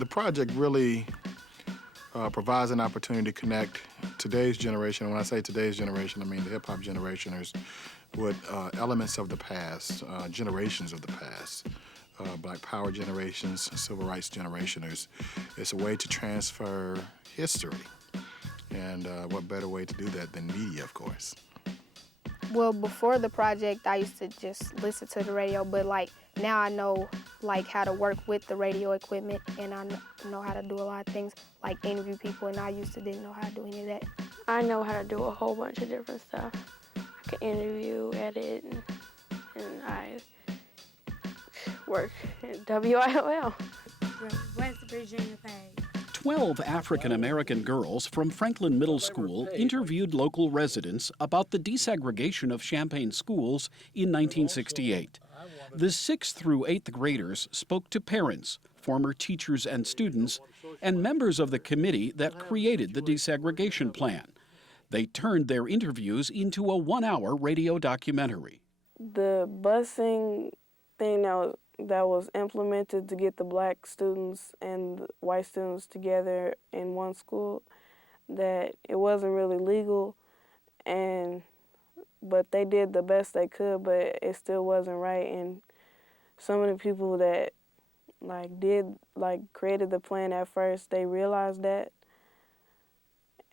The project really provides an opportunity to connect today's generation, and when I say today's generation, I mean the hip-hop generationers, with elements of the past, generations of the past, Black Power generations, Civil Rights generationers. It's a way to transfer history, and what better way to do that than media, of course. Well, before the project, I used to just listen to the radio, but like now I know like how to work with the radio equipment, and I know how to do a lot of things, like interview people, and I used to didn't know how to do any of that. I know how to do a whole bunch of different stuff. I can interview, edit, and I work at WIOL. West Virginia page. 12 African-American girls from Franklin Middle School interviewed local residents about the desegregation of Champaign schools in 1968. The 6th through 8th graders spoke to parents, former teachers and students, and members of the committee that created the desegregation plan. They turned their interviews into a 1-hour radio documentary. The busing thing that was implemented to get the black students and the white students together in one school, that it wasn't really legal, but they did the best they could, but it still wasn't right. And some of the people that created the plan at first, they realized that,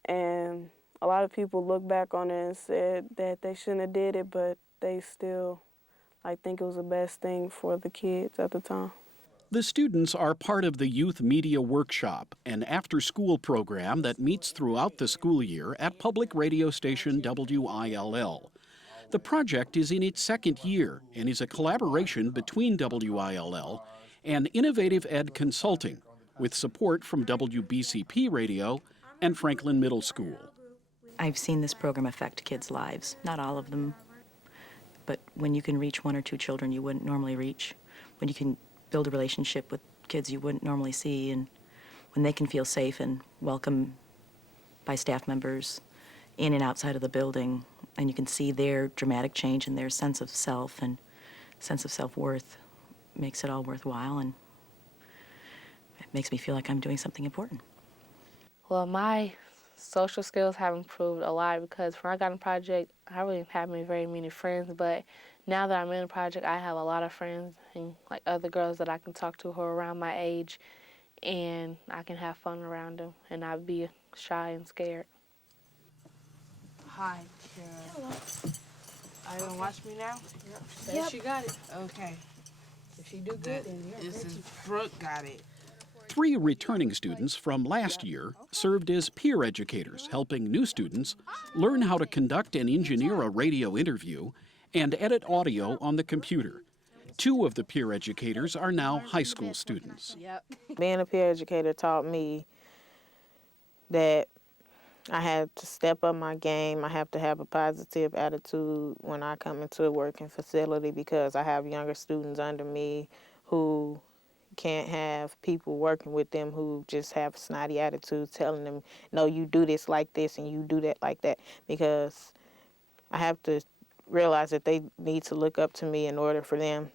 and a lot of people look back on it and said that they shouldn't have did it, but they still think it was the best thing for the kids at the time. The students are part of the Youth Media Workshop, an after-school program that meets throughout the school year at public radio station WILL. The project is in its 2nd year and is a collaboration between WILL and Innovative Ed Consulting, with support from WBCP Radio and Franklin Middle School. I've seen this program affect kids' lives, not all of them, but when you can reach 1 or 2 children you wouldn't normally reach, when you can build a relationship with kids you wouldn't normally see, and when they can feel safe and welcome by staff members in and outside of the building, and you can see their dramatic change in their sense of self and sense of self-worth, makes it all worthwhile, and it makes me feel like I'm doing something important. Well, my social skills have improved a lot because when I got in the project, I really didn't have very many friends, but now that I'm in the project, I have a lot of friends and other girls that I can talk to who are around my age, and I can have fun around them and not be shy and scared. Hi, Kara. Are you gonna watch me now? Yep. She got it. Okay. If she do good, then Brooke got it. 3 returning students from last year served as peer educators, helping new students learn how to conduct and engineer a radio interview and edit audio on the computer. 2 of the peer educators are now high school students. Being a peer educator taught me that I have to step up my game. I have to have a positive attitude when I come into a working facility because I have younger students under me who can't have people working with them who just have snotty attitudes telling them, no, you do this like this and you do that like that, because I have to realize that they need to look up to me in order for them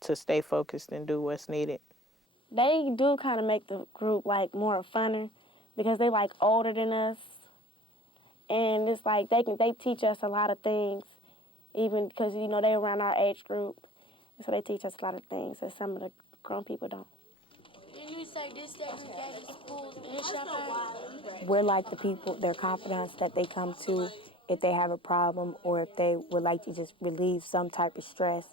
to stay focused and do what's needed. They do kind of make the group more funner because they older than us, and it's they teach us a lot of things, even because they around our age group, so they teach us a lot of things that some of the grown people don't. Didn't you say desegregated schools in Champaign? We're the people, their confidants that they come to if they have a problem or if they would like to just relieve some type of stress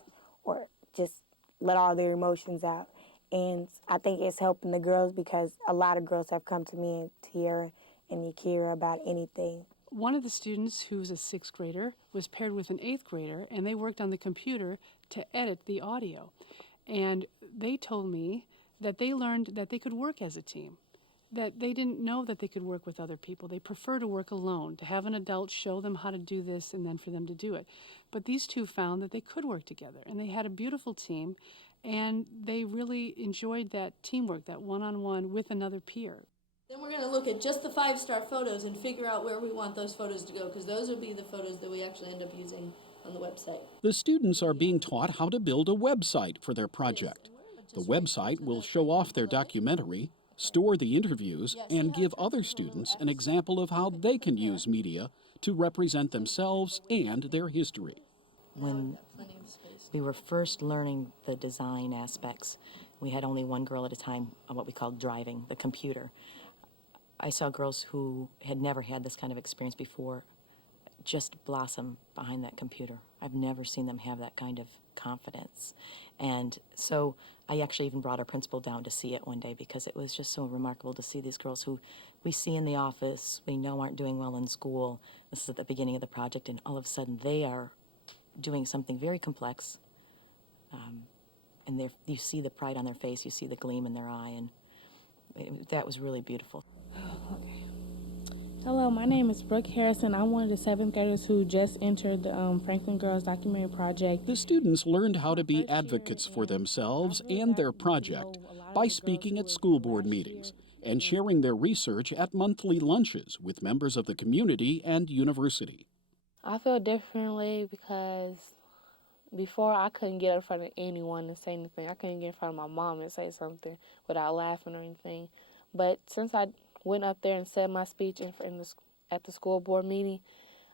or just let all their emotions out. And I think it's helping the girls because a lot of girls have come to me and Tiara and Yakira about anything. One of the students, who was a 6th grader, was paired with an 8th grader, and they worked on the computer to edit the audio. And they told me that they learned that they could work as a team, that they didn't know that they could work with other people. They prefer to work alone, to have an adult show them how to do this and then for them to do it. But these 2 found that they could work together, and they had a beautiful team, and they really enjoyed that teamwork, that one-on-one with another peer. Then we're going to look at just the 5-star photos and figure out where we want those photos to go, because those will be the photos that we actually end up using on the website. The students are being taught how to build a website for their project. The website will show off their documentary store the interviews, and give other students an example of how they can use media to represent themselves and their history. When we were first learning the design aspects, we had only one girl at a time on what we called driving, the computer. I saw girls who had never had this kind of experience before just blossom behind that computer. I've never seen them have that kind of confidence. And so I actually even brought our principal down to see it one day because it was just so remarkable to see these girls who we see in the office, we know aren't doing well in school. This is at the beginning of the project, and all of a sudden they are doing something very complex. And you see the pride on their face, you see the gleam in their eye, and that was really beautiful. Hello, my name is Brooke Harrison. I'm one of the 7th graders who just entered the Franklin Girls Documentary Project. The students learned how to be advocates for themselves and their project by speaking at school board meetings and sharing their research at monthly lunches with members of the community and university. I feel differently because before I couldn't get in front of anyone and say anything. I couldn't get in front of my mom and say something without laughing or anything. But since I went up there and said my speech at the school board meeting,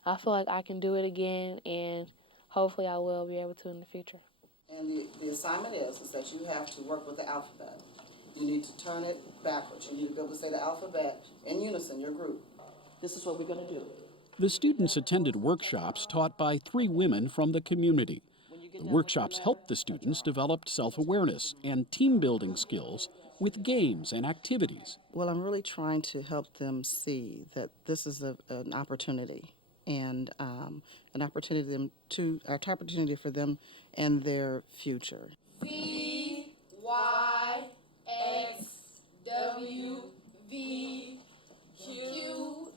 I feel like I can do it again, and hopefully I will be able to in the future. And the assignment is that you have to work with the alphabet. You need to turn it backwards. You need to be able to say the alphabet in unison, your group. This is what we're going to do. The students attended workshops taught by 3 women from the community. The workshops helped the students develop self-awareness and team-building skills with games and activities. Well, I'm really trying to help them see that this is an opportunity, and an opportunity for them and their future. C, Y, X, W, V, Q,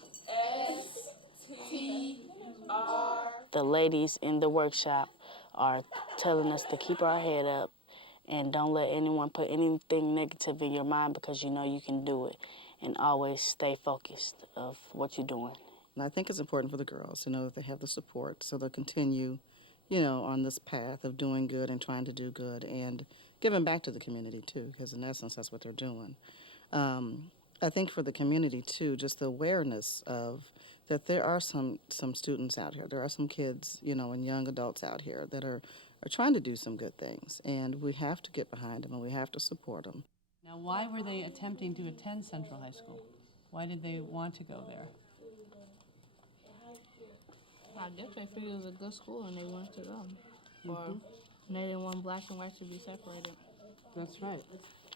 S, T, R. The ladies in the workshop are telling us to keep our head up and don't let anyone put anything negative in your mind because you know you can do it, and always stay focused of what you're doing. And I think it's important for the girls to know that they have the support so they'll continue, on this path of doing good and trying to do good and giving back to the community too, because in essence that's what they're doing. I think for the community too, just the awareness of that there are some students out here, there are some kids, and young adults out here that are trying to do some good things, and we have to get behind them and we have to support them. Now, why were they attempting to attend Central High School? Why did they want to go there? I guess they figured it was a good school and they wanted to go. Or they didn't want blacks and whites to be separated. That's right.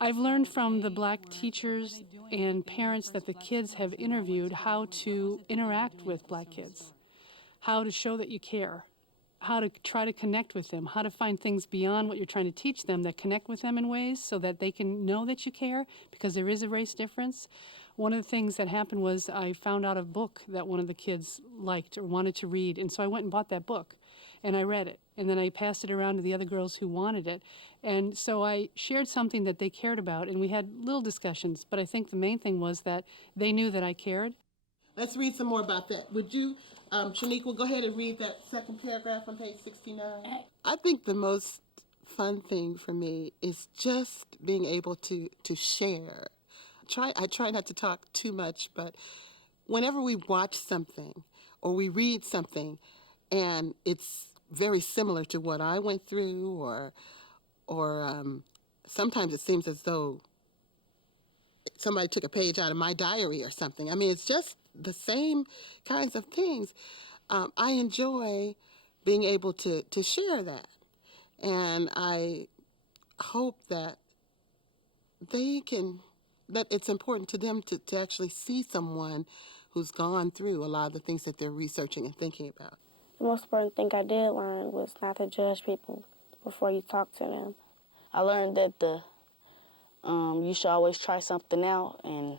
I've learned from the black teachers and parents that the kids have interviewed how to interact with black kids, how to show that you care, how to try to connect with them, how to find things beyond what you're trying to teach them that connect with them in ways so that they can know that you care, because there is a race difference. One of the things that happened was I found out a book that one of the kids liked or wanted to read, and so I went and bought that book, and I read it, and then I passed it around to the other girls who wanted it, and so I shared something that they cared about, and we had little discussions, but I think the main thing was that they knew that I cared. Let's read some more about that. Would you, Shaniqua, go ahead and read that second paragraph on page 69? I think the most fun thing for me is just being able to share. I try not to talk too much, but whenever we watch something or we read something and it's very similar to what I went through, or sometimes it seems as though somebody took a page out of my diary or something. I mean, it's just the same kinds of things. I enjoy being able to share that, and I hope that that it's important to them to actually see someone who's gone through a lot of the things that they're researching and thinking about. The most important thing I did learn was not to judge people before you talk to them. I learned that you should always try something out and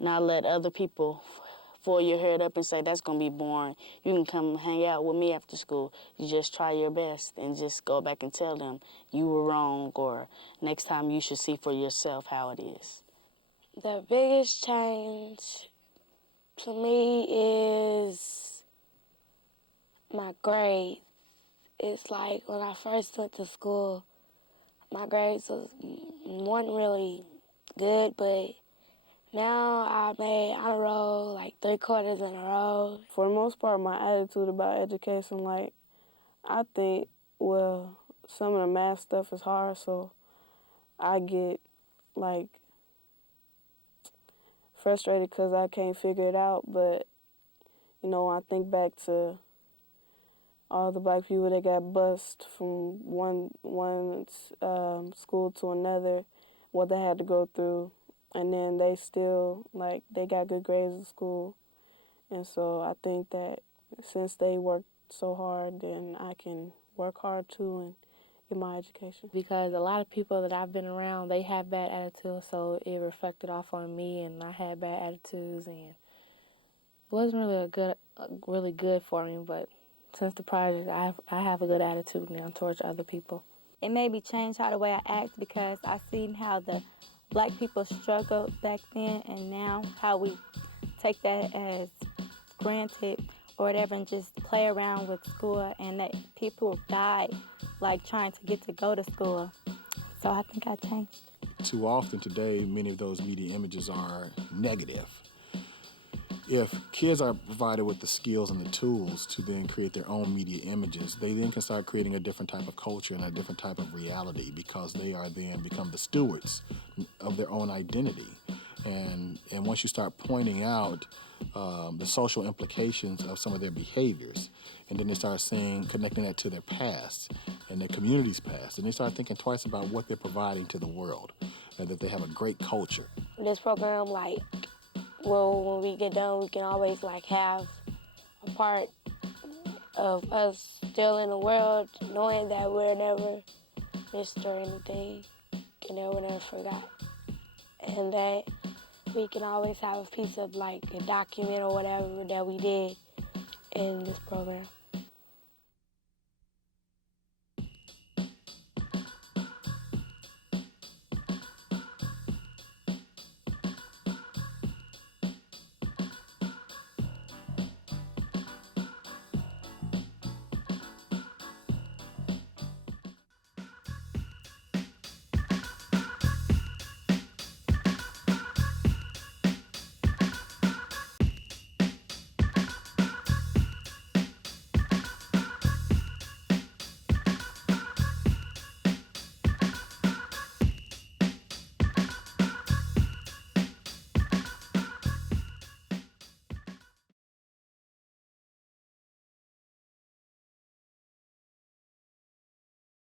not let other people fool your head up and say, that's going to be boring. You can come hang out with me after school. You just try your best and just go back and tell them you were wrong, or next time you should see for yourself how it is. The biggest change to me is my grades. It's like when I first went to school, my grades weren't really good, but Now I made honor roll like 3 quarters in a row. For the most part, my attitude about education, like, I think, well, some of the math stuff is hard, so I get, like, frustrated because I can't figure it out. But, you know, when I think back to all the black people that got bused from one school to another, what they had to go through, and then they still, like, they got good grades in school. And so I think that since they worked so hard, then I can work hard too and get my education. Because a lot of people that I've been around, they have bad attitudes, so it reflected off on me, and I had bad attitudes, and it wasn't really good for me. But since the project, I have a good attitude now towards other people. It made me change how the way I act because I seen how the black people struggled back then and now how we take that as granted or whatever and just play around with school and that people died like trying to get to go to school. So I think I changed. Too often today, many of those media images are negative. If kids are provided with the skills and the tools to then create their own media images, they then can start creating a different type of culture and a different type of reality because they are then become the stewards of their own identity. And once you start pointing out the social implications of some of their behaviors, and then they start connecting that to their past and their community's past, and they start thinking twice about what they're providing to the world, and that they have a great culture. This program, like, well, when we get done, we can always, like, have a part of us still in the world, knowing that we're never missed or anything, and that we're never forgot. And that we can always have a piece of, like, a document or whatever that we did in this program.